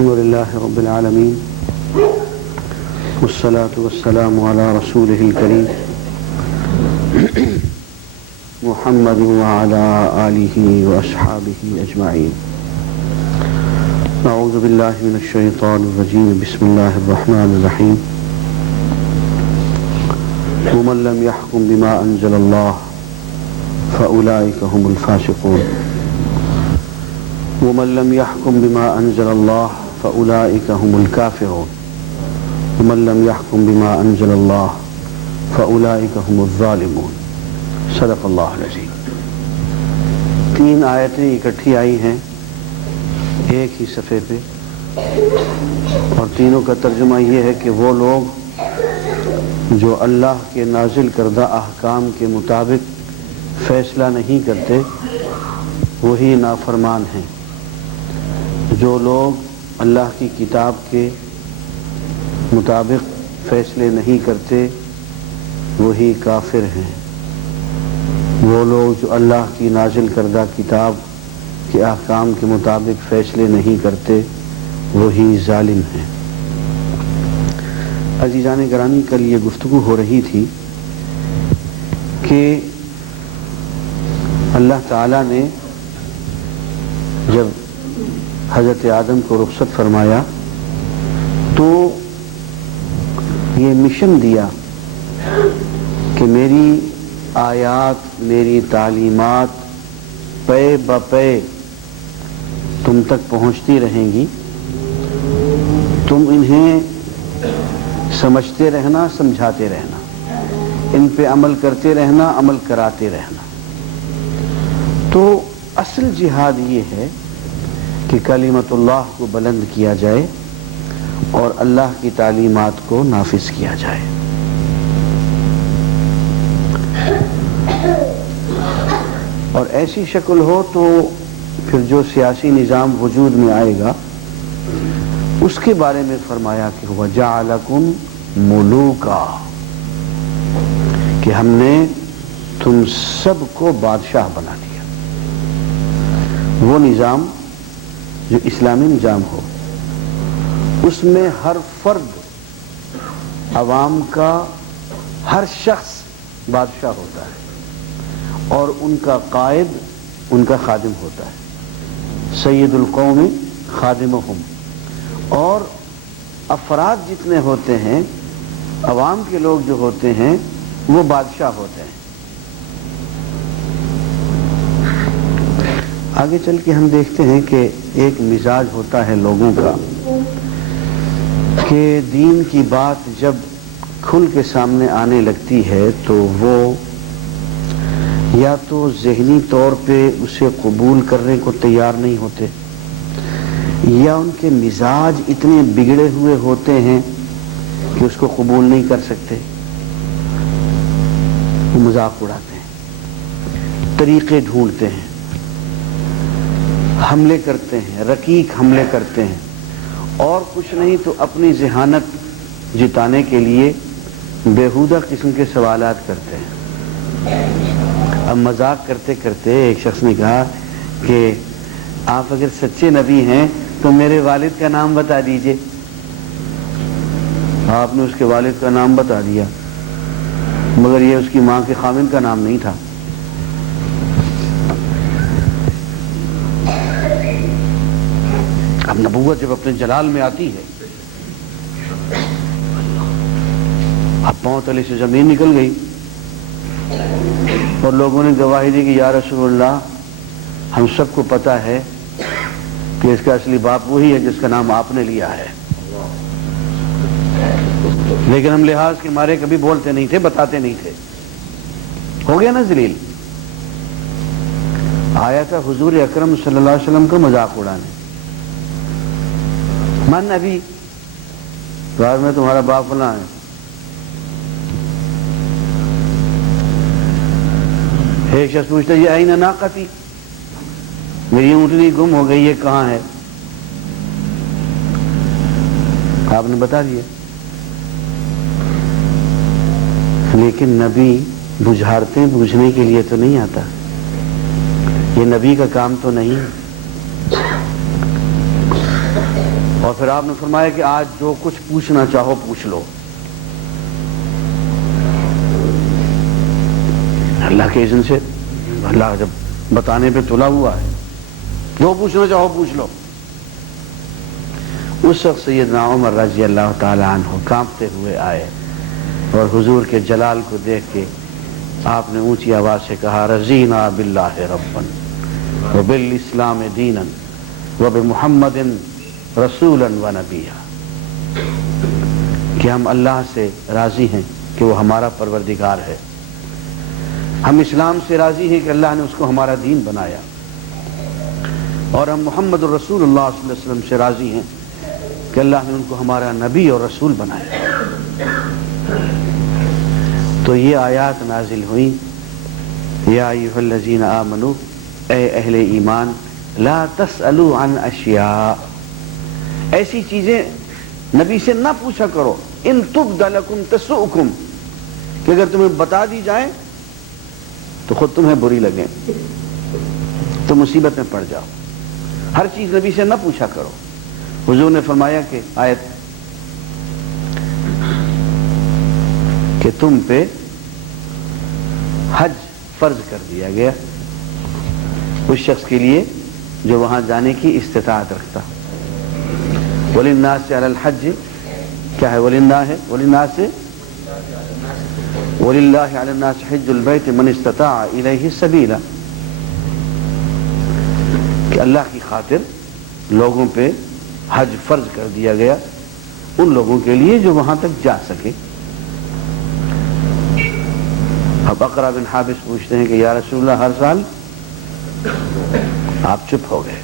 الحمد لله رب العالمين والصلاة والسلام على رسوله الكريم محمد وعلى آله وأصحابه أجمعين. أعوذ بالله من الشيطان الرجيم. بسم الله الرحمن الرحيم. ومن لم يحكم بما أنزل الله فأولئك هم الفاسقون. ومن لم يحكم بما أنزل الله فأولئك هم الكافرون. ومن لم يحكم بما أنزل الله فأولئك هم الظالمون. صدق اللہ العظیم. 3 آیتیں اکٹھی آئی ہیں ایک ہی صفحے پہ، اور تینوں کا ترجمہ یہ ہے کہ وہ لوگ جو اللہ کے نازل کردہ احکام کے مطابق فیصلہ نہیں کرتے وہی نافرمان ہیں. جو لوگ اللہ کی کتاب کے مطابق فیصلے نہیں کرتے وہی کافر ہیں. وہ لوگ جو اللہ کی نازل کردہ کتاب کے احکام کے مطابق فیصلے نہیں کرتے وہی ظالم ہیں. عزیزان گرامی، کل یہ گفتگو ہو رہی تھی کہ اللہ تعالیٰ نے جب حضرت آدم کو رخصت فرمایا تو یہ مشن دیا کہ میری آیات، میری تعلیمات پے بپے تم تک پہنچتی رہیں گی. تم انہیں سمجھتے رہنا، سمجھاتے رہنا، ان پہ عمل کرتے رہنا، عمل کراتے رہنا. تو اصل جہاد یہ ہے کہ کلمت اللہ کو بلند کیا جائے اور اللہ کی تعلیمات کو نافذ کیا جائے. اور ایسی شکل ہو تو پھر جو سیاسی نظام وجود میں آئے گا اس کے بارے میں فرمایا کہ وَجَعَلَكُمْ مُلُوكًا، کہ ہم نے تم سب کو بادشاہ بنا دیا. وہ نظام جو اسلامی نظام ہو اس میں ہر فرد، عوام کا ہر شخص بادشاہ ہوتا ہے اور ان کا قائد ان کا خادم ہوتا ہے. سید القوم خادمہم. اور افراد جتنے ہوتے ہیں، عوام کے لوگ جو ہوتے ہیں وہ بادشاہ ہوتے ہیں. آگے چل کے ہم دیکھتے ہیں کہ ایک مزاج ہوتا ہے لوگوں کا کہ دین کی بات جب کھل کے سامنے آنے لگتی ہے تو وہ یا تو ذہنی طور پہ اسے قبول کرنے کو تیار نہیں ہوتے، یا ان کے مزاج اتنے بگڑے ہوئے ہوتے ہیں کہ اس کو قبول نہیں کر سکتے. وہ مذاق اڑاتے ہیں، طریقے ڈھونڈتے ہیں، حملے کرتے ہیں، رقیق حملے کرتے ہیں، اور کچھ نہیں تو اپنی ذہانت جتانے کے لیے بیہودہ قسم کے سوالات کرتے ہیں. اب مذاق کرتے کرتے ایک شخص نے کہا کہ آپ اگر سچے نبی ہیں تو میرے والد کا نام بتا دیجئے. آپ نے اس کے والد کا نام بتا دیا، مگر یہ اس کی ماں کے خامن کا نام نہیں تھا. اب نبوت جب اپنے جلال میں آتی ہے، اب پاؤں تلے سے زمین نکل گئی اور لوگوں نے گواہی دی کہ یا رسول اللہ، ہم سب کو پتا ہے کہ اس کا اصلی باپ وہی ہے جس کا نام آپ نے لیا ہے، لیکن ہم لحاظ کے مارے کبھی بولتے نہیں تھے، بتاتے نہیں تھے. ہو گیا نا ذلیل. آیا تھا حضور اکرم صلی اللہ علیہ وسلم کو مذاق اڑانے. من نبی، بعد میں تمہارا باپ فلاں ہے. ایک شخص پوچھتا یہ آئینہ ناقتی، میری اونٹنی گم ہو گئی، یہ کہاں ہے؟ آپ نے بتا دیا. لیکن نبی بجھارتے بوجھنے کے لیے تو نہیں آتا، یہ نبی کا کام تو نہیں. اور پھر آپ نے فرمایا کہ آج جو کچھ پوچھنا چاہو پوچھ لو. اللہ کے اذن سے اللہ جب بتانے پہ تلا ہوا ہے، جو پوچھنا چاہو پوچھ لو. اس وقت سیدنا عمر رضی اللہ تعالی عنہ کانپتے ہوئے آئے اور حضور کے جلال کو دیکھ کے آپ نے اونچی آواز سے کہا رضینا باللہ ربا وبالاسلام دینا وبمحمد رسولا ونبیا، کہ ہم اللہ سے راضی ہیں کہ وہ ہمارا پروردگار ہے، ہم اسلام سے راضی ہیں کہ اللہ نے اس کو ہمارا دین بنایا، اور ہم محمد الرسول اللہ صلی اللہ علیہ وسلم سے راضی ہیں کہ اللہ نے ان کو ہمارا نبی اور رسول بنایا. تو یہ آیات نازل ہوئی، یا ایھا الذین آمنوا، اے اہل ایمان، لا تسألوا عن اشیاء، ایسی چیزیں نبی سے نہ پوچھا کرو، ان تبد لکم تسؤکم، کہ اگر تمہیں بتا دی جائیں تو خود تمہیں بری لگیں، تو مصیبت میں پڑ جاؤ. ہر چیز نبی سے نہ پوچھا کرو. حضور نے فرمایا کہ آیت کہ تم پہ حج فرض کر دیا گیا اس شخص کے لیے جو وہاں جانے کی استطاعت رکھتا. وَلِلنَّاسِ عَلَى الْحَجِّ، کیا ہے وَلِلنَّاسِ ہے؟ وَلِلَّهِ عَلَى النَّاسِ حِجُّ الْبَيْتِ مَنِ اسْتَطَاعَ إِلَيْهِ سَبِيلًا، کہ اللہ کی خاطر لوگوں پہ حج فرض کر دیا گیا ان لوگوں کے لیے جو وہاں تک جا سکے. اب اقرا بن حابس پوچھتے ہیں کہ یا رسول اللہ ہر سال؟ آپ چپ ہو گئے.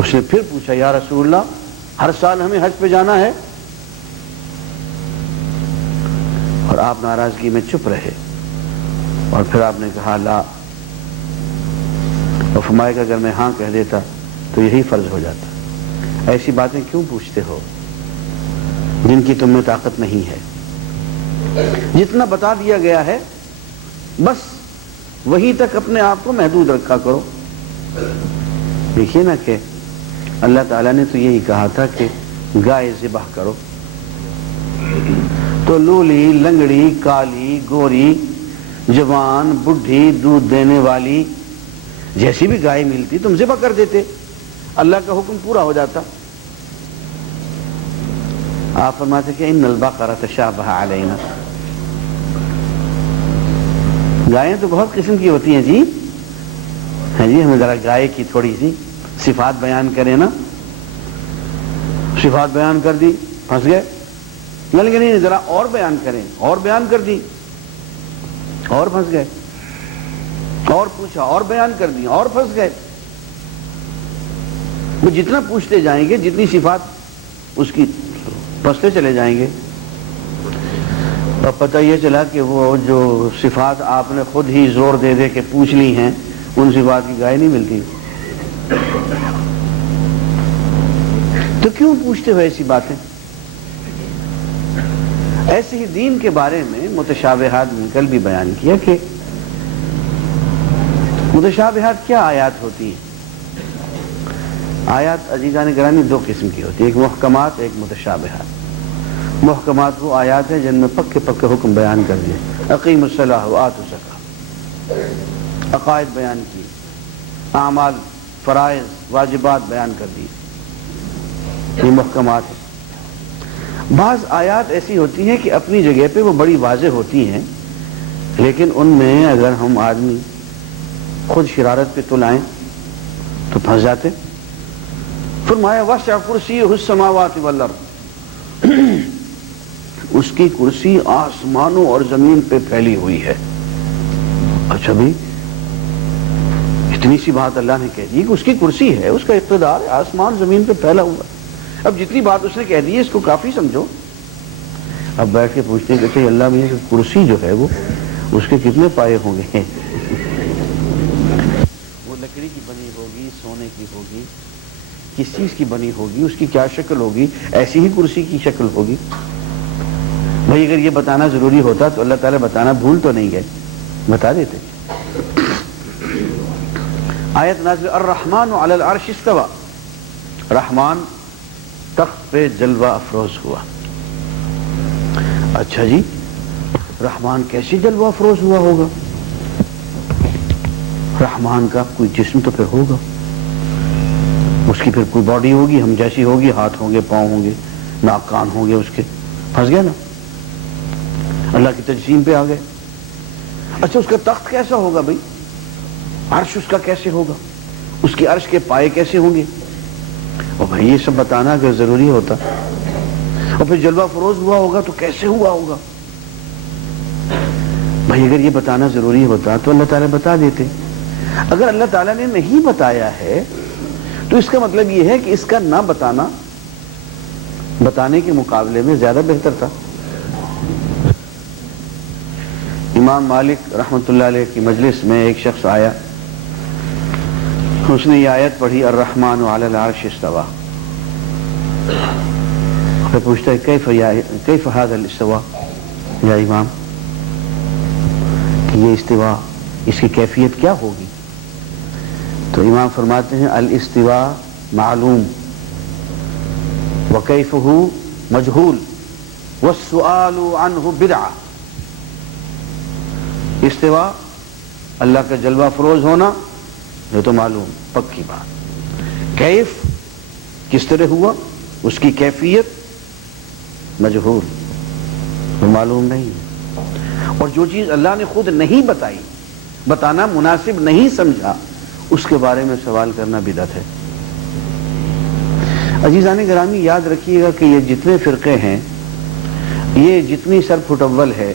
اس نے پھر پوچھا یا رسول اللہ ہر سال ہمیں حج پہ جانا ہے؟ اور آپ ناراضگی میں چپ رہے، اور پھر آپ نے کہا لا، اور فرمایا کہ اگر میں ہاں کہہ دیتا تو یہی فرض ہو جاتا. ایسی باتیں کیوں پوچھتے ہو جن کی تم میں طاقت نہیں ہے؟ جتنا بتا دیا گیا ہے بس وہیں تک اپنے آپ کو محدود رکھا کرو. دیکھیے نا کہ اللہ تعالیٰ نے تو یہی کہا تھا کہ گائے ذبح کرو، تو لولی، لنگڑی، کالی، گوری، جوان، بڈھی، دودھ دینے والی جیسی بھی گائے ملتی تم ذبح کر دیتے، اللہ کا حکم پورا ہو جاتا. آپ فرماتے کہ ان البقرہ تشابہ علینا، گائیں تو بہت قسم کی ہوتی ہیں جی، ہاں جی، ہمیں ذرا گائے کی تھوڑی سی صفات بیان کریں نا. صفات بیان کر دی پھنس گئے، نہیں ذرا اور بیان کریں، اور بیان کر دی اور پھنس گئے، اور پوچھا اور بیان کر دی اور پھنس گئے. وہ جتنا پوچھتے جائیں گے جتنی صفات اس کی پھنستے چلے جائیں گے. اور پتہ یہ چلا کہ وہ جو صفات آپ نے خود ہی زور دے دے کے پوچھ لی ہیں ان صفات کی گائے نہیں ملتی. تو کیوں پوچھتے ہو ایسی باتیں؟ ایسے ہی دین کے بارے میں متشابہات میں کل بھی بیان کیا کہ متشابہات کیا آیات ہوتی ہیں. آیات عزیزان گرامی دو قسم کی ہوتی ہے، ایک محکمات، ایک متشابہات. محکمات وہ آیات ہیں جن میں پکے پکے حکم بیان کر دیے، اقیم الصلاۃ وآتوا الزکاۃ، عقائد بیان کی، اعمال، فرائض، واجبات بیان کر دی، یہ محکمات ہیں. بعض آیات ایسی ہوتی ہیں کہ اپنی جگہ پہ وہ بڑی واضح ہوتی ہیں، لیکن ان میں اگر ہم آدمی خود شرارت پہ تلائیں تو پھنس جاتے. فرمایا وسع کرسیہ السماوات والارض، اس کی کرسی آسمانوں اور زمین پہ پھیلی ہوئی ہے. اچھا بھی اتنی سی بات اللہ نے کہہ دی کہ اس کی کرسی ہے، اس کا اقتدار ہے، آسمان زمین پہ پھیلا ہوا. اب جتنی بات اس نے کہہ دی ہے اس کو کافی سمجھو. اب بیٹھ کے پوچھتے ہیں کہ اللہ میاں کی کرسی جو ہے وہ اس کے کتنے پائے ہوں گے؟ وہ لکڑی کی بنی ہوگی، سونے کی ہوگی، کس چیز کی بنی ہوگی، اس کی کیا شکل ہوگی؟ ایسی ہی کرسی کی شکل ہوگی. بھائی اگر یہ بتانا ضروری ہوتا تو اللہ تعالیٰ بتانا بھول تو نہیں گئے، بتا دیتے. آیت نازل الرحمن علی العرش استوى، رحمان تخت پہ جلوہ افروز ہوا۔ اچھا جی، رحمان کیسے جلوہ افروز ہوا ہوگا؟ رحمان کا کوئی جسم تو پھر ہوگا، اس کی پھر کوئی باڈی ہوگی، ہم جیسی ہوگی، ہاتھ ہوں گے، پاؤں ہوں گے، ناک کان ہوں گے، اس کے پھنس گیا نا، اللہ کی تجسیم پہ آ گئے۔ اچھا اس کا تخت کیسا ہوگا بھائی؟ عرش اس کا کیسے ہوگا؟ اس کی عرش کے پائے کیسے ہوں گے؟ اور بھائی یہ سب بتانا اگر ضروری ہوتا، اور پھر جلوہ فروز ہوا ہوگا تو کیسے ہوا ہوگا؟ بھائی اگر یہ بتانا ضروری ہوتا تو اللہ تعالیٰ بتا دیتے۔ اگر اللہ تعالیٰ نے نہیں بتایا ہے تو اس کا مطلب یہ ہے کہ اس کا نہ بتانا بتانے کے مقابلے میں زیادہ بہتر تھا۔ امام مالک رحمۃ اللہ علیہ کی مجلس میں ایک شخص آیا، اس نے یہ آیت پڑھی الرحمن علی العرش استوى، پھر پوچھتا ہے کیف هذا الاستواء یا امام، کہ یہ استوا اس کی کیفیت کیا ہوگی؟ تو امام فرماتے ہیں الاستواء معلوم وکیفہ مجہول والسؤال عنہ بدعہ۔ استوا اللہ کا جلوہ فروز ہونا یہ تو معلوم، پکی بات۔ کیف کس طرح ہوا، اس کی کیفیت مجہول، وہ معلوم نہیں۔ اور جو چیز اللہ نے خود نہیں بتائی، بتانا مناسب نہیں سمجھا، اس کے بارے میں سوال کرنا بدعت ہے۔ عزیزان گرامی یاد رکھیے گا کہ یہ جتنے فرقے ہیں، یہ جتنی سر پھٹول ہے،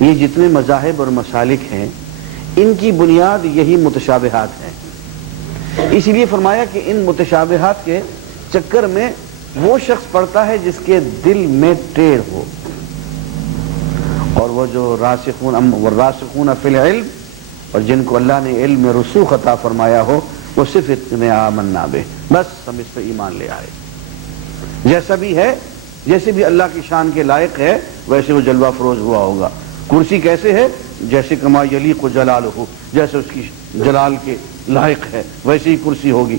یہ جتنے مذاہب اور مسالک ہیں، ان کی بنیاد یہی متشابہات ہیں۔ اس لیے فرمایا کہ ان متشابہات کے چکر میں وہ شخص پڑتا ہے جس کے دل میں ٹیڑھ ہو، اور وہ جو راسخون فی العلم، اور جن کو اللہ نے علم میں رسوخ عطا فرمایا ہو، وہ صرف اتنے آمنا بہ، بس ہم اس پہ ایمان لے آئے، جیسا بھی ہے، جیسے بھی اللہ کی شان کے لائق ہے ویسے وہ جلوہ فروز ہوا ہوگا۔ کرسی کیسے ہے؟ جیسے کما یلیق جلالہ، جیسے اس کی جلال کے لائق ہے ویسے ہی کرسی ہوگی۔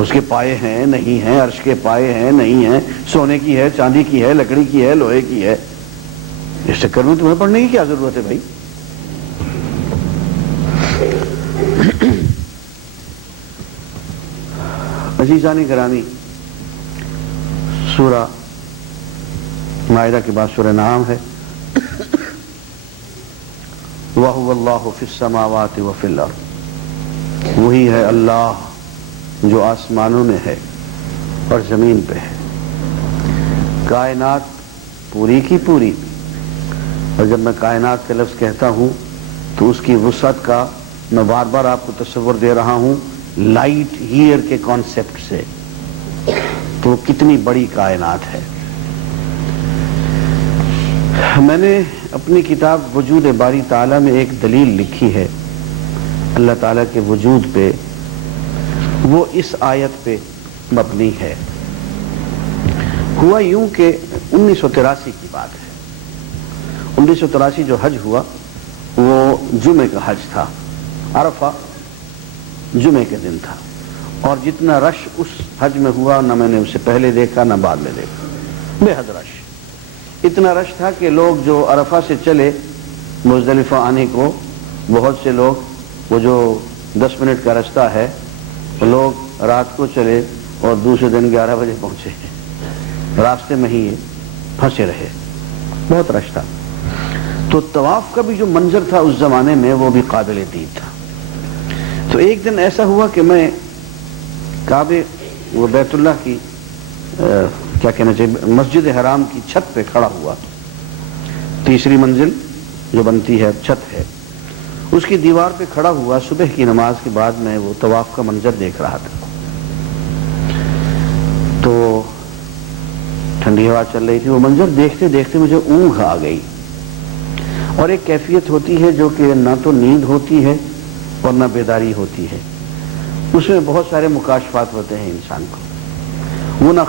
اس کے پائے ہیں نہیں ہیں، عرش کے پائے ہیں نہیں ہیں، سونے کی ہے، چاندی کی ہے، لکڑی کی ہے، لوہے کی ہے، اس چکر میں تمہیں پڑھنے کی کیا ضرورت ہے بھائی؟ عزیزان گرامی، سورہ مائدہ کے بعد سورہ نعام ہے۔ وَهُوَ اللَّهُ فِي السَّمَاوَاتِ وَفِي الْأَرْضِ، وہی ہے اللہ جو آسمانوں میں ہے اور زمین پہ ہے۔ کائنات پوری کی پوری، اور جب میں کائنات کا لفظ کہتا ہوں تو اس کی وسعت کا میں بار بار آپ کو تصور دے رہا ہوں لائٹ ایئر کے کانسیپٹ سے، تو کتنی بڑی کائنات ہے۔ میں نے اپنی کتاب وجود باری تعالیٰ میں ایک دلیل لکھی ہے اللہ تعالیٰ کے وجود پہ، وہ اس آیت پہ مبنی ہے۔ ہوا یوں کہ 1983 کی بات ہے۔ 1983 جو حج ہوا وہ جمعے کا حج تھا، عرفہ جمعے کے دن تھا، اور جتنا رش اس حج میں ہوا نہ میں نے اسے پہلے دیکھا نہ بعد میں دیکھا، بے حد رش۔ اتنا رش تھا کہ لوگ جو عرفہ سے چلے مزدلفہ آنے کو، بہت سے لوگ وہ جو 10 منٹ کا رستہ ہے، لوگ رات کو چلے اور دوسرے دن 11 بجے پہنچے، راستے میں ہی یہ پھنسے رہے، بہت رش تھا۔ تو طواف کا بھی جو منظر تھا اس زمانے میں وہ بھی قابل دید تھا۔ تو ایک دن ایسا ہوا کہ میں کعبے وہ بیت اللہ کی کیا کہنا چاہیے مسجد حرام کی چھت پہ کھڑا ہوا، تیسری منزل جو بنتی ہے چھت ہے، اس کی دیوار پہ کھڑا ہوا۔ صبح کی نماز کے بعد میں وہ طواف کا منظر دیکھ رہا تھا، تو ٹھنڈی ہوا چل رہی تھی، وہ منظر دیکھتے دیکھتے مجھے اونگ آ گئی۔ اور ایک کیفیت ہوتی ہے جو کہ نہ تو نیند ہوتی ہے اور نہ بیداری ہوتی ہے، اس میں بہت سارے مکاشفات ہوتے ہیں انسان کو، وہ نہ